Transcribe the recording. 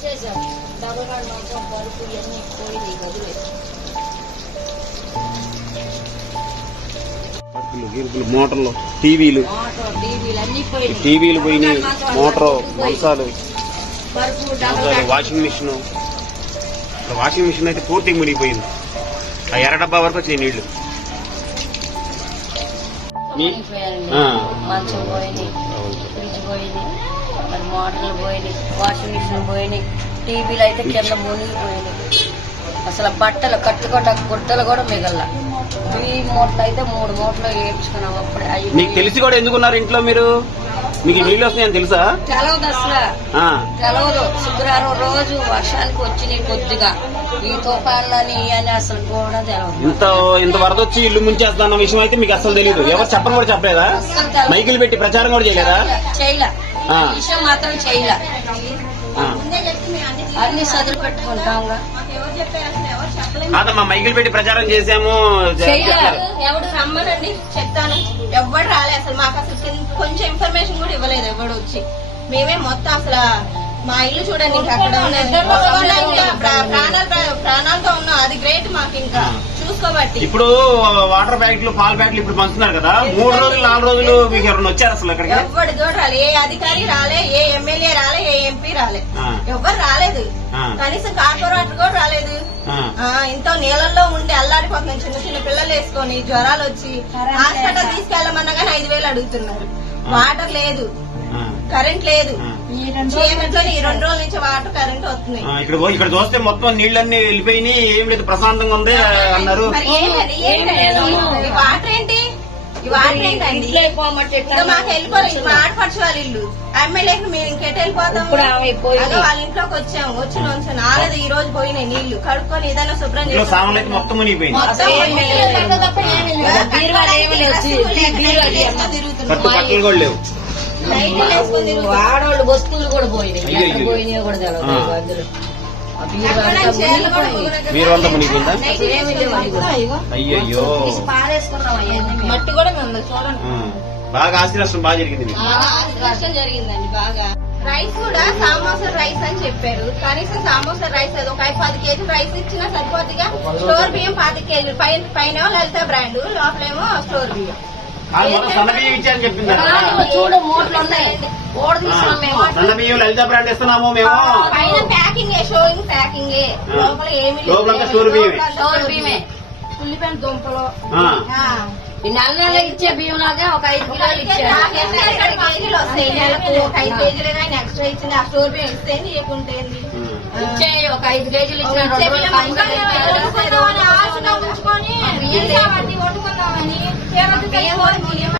తీసేసాం double card మొత్తం పరుపు ఇవన్నీ పోయింది గదులు? పరుపులు, గిరుపులు మోటార్లు టీవీలు. టీవీలు పోయినాయి. మోటార్ మంచాలు. Washing machine. వాషింగ్ మిషన్ అయితే పూర్తిగా మునిగిపోయింది. ఆ ఎర్ర డబ్బా వరకు వచ్చినాయి నీళ్ళు. మంచం ఫ్రిడ్జ్ పోయింది. మరి మోటార్లు పోయినాయి వాషింగ్ మిషన్ పోయినాయి టీవీలు అయితే కింద మునిగిపోయినాయి. అసలు బట్టలు కట్టుకోట గుడ్డలు కూడా మిగల ఈ మూటలు అయితే మూడు మూటలు వేయించుకున్నాం అప్పుడే. అవి మీకు తెలిసి కూడా ఎందుకున్నారు ఇంట్లో మీరు? మీకు నీళ్ళు వస్తున్నాయని తెలుసా? తెలవదు అసలు. ఆ, తెలవదు. శుక్రవారం రోజు వర్షానికి వచ్చినాయి కొద్దిగా. ఈ తుఫాన్లని అని అసలు కూడా తెలవదు. ఇంత ఇంత వరద వచ్చి ఇల్లు ముంచేస్తున్న విషయం అయితే మీకు అసలు తెలియదు ఎవరు చెప్పని కూడా చెప్పలేదా? అస్సలు తెలవదు. మైకులు పెట్టి ప్రచారం కూడా చేయలేదా? చేయలే. విషయం మాత్రం చేయలే. అన్ని సదులు కాదమ్మా మైకులు పెట్టి ప్రచారం చేసాము చెయ్యాలి ఎవడు రమ్మనండి చెప్తాను. ఎవ్వడు రాలే అసలు మాకు అసలు కింద- కొంచెం ఇన్ఫర్మేషన్ కూడా ఇవ్వలేదు ఎవడు వచ్చి. మేమే మొత్తం అసలు మా ఇల్లు చూడండి ఇంకా అక్కడ ఇప్పుడు వాటర్ ప్యాకెట్లు పాల ప్యాకెట్లు ఇప్పుడు పంచుతున్నారు కదా. మూడు రోజులు నాలుగు రోజులు మీకు ఎవరైనా వచ్చారు అసలు అక్కడికి? ఎవ్వడు కూడా రాలే ఏ అధికారి రాలే ఏ ఎమ్మెల్యే రాలే ఏ ఎంపీ రాలే. ఆ. ఎవ్వరు రాలేదు. ఆ. కనీసం కార్పొరేటర్ కూడా రాలేదు. ఇంత నీళ్ళల్లో ఉండి అల్లాడిపోతున్నాం చిన్న చిన్న పిల్లలు వేసుకొని జ్వరాలు వచ్చి హాస్పిటల్ తీసుకెళ్ళమన్నా కానీ ఐదు వేలు అడుగుతున్నారు. వాటర్ లేదు. ఆ. కరెంట్ లేదు. ఈ రెండు రోజుల నుంచి వాటర్ కరెంట్ వస్తున్నాయి ఆ, ఇక్కడ ఇక్కడ చూస్తే మొత్తం నీళ్ళన్నీ వెళ్ళిపోయినాయి. ఏం లేదు ప్రశాంతంగా ఉంది అన్నారు. వాటర్ మాకు వెళ్ళిపోలేదు మా ఆడపడుచు వాళ్ళ ఇల్లు. ఎమ్మెల్యేకి మేము ఇంకెట్ వెళ్ళిపోతాం వాళ్ళ ఇంట్లోకి వచ్చాము. వచ్చి నుంచి నాలేదు ఈ రోజు పోయినాయి నీళ్ళు. కడుక్కొని ఏదైనా శుభ్రం మొత్తం ఆడవాళ్ళు వస్తువులు కూడా పోయినాయి. పోయినాయో కూడా తెలియదు ఆ. ఇగో అందులో ఆ బీరువా అంతా మునిగిపోయింది. వీరంతా మునిగిపోయిందా అసలు ఏమీ లేవు అది కూడా. అయ్యయ్యో. మట్టి కూడా చూడండి. బాగా నష్టం బాగా జరిగింది జరిగిందండి బాగా రైస్ కూడా సామోసా రైస్ అని చెప్పారు కనీసం సామోసా రైస్ లేదు ఒక పది కేజీ రైస్ ఇచ్చినా సరిపోతుందిగా స్టోర్ బియ్యం పాతి కేజీలు పైన పైన లలిత బ్రాండ్ లోపలేమో స్టోర్ బియ్యం చూడు మూటలు ఉన్నాయి ఓడ మేము లలిత బ్రాండ్ ఇస్తున్నాము మేము పైన ప్యాకింగ్ లోపల ఏమి లోపలంతా స్టోర్ బియ్యమే. స్టోర్ బియ్యమే. ఉల్లిపాయ దుంపలు. ఆ. ఆ. ఈ నెల నెల ఇచ్చే బియ్యం లాగా ఒక ఐదు కిలోలు ఇచ్చారు. వస్తాయి. నెలకు ఒక ఐదు కేజీలు కానీ ఎక్స్ట్రా ఇచ్చింది ఆ స్టోర్ బియ్యం ఇస్తే లేకుంటే ఆ. ఇచ్చే ఒక ఐదు కేజీలు ఇచ్చిన ఉంచుకొని బియ్యం. వండుకుందామని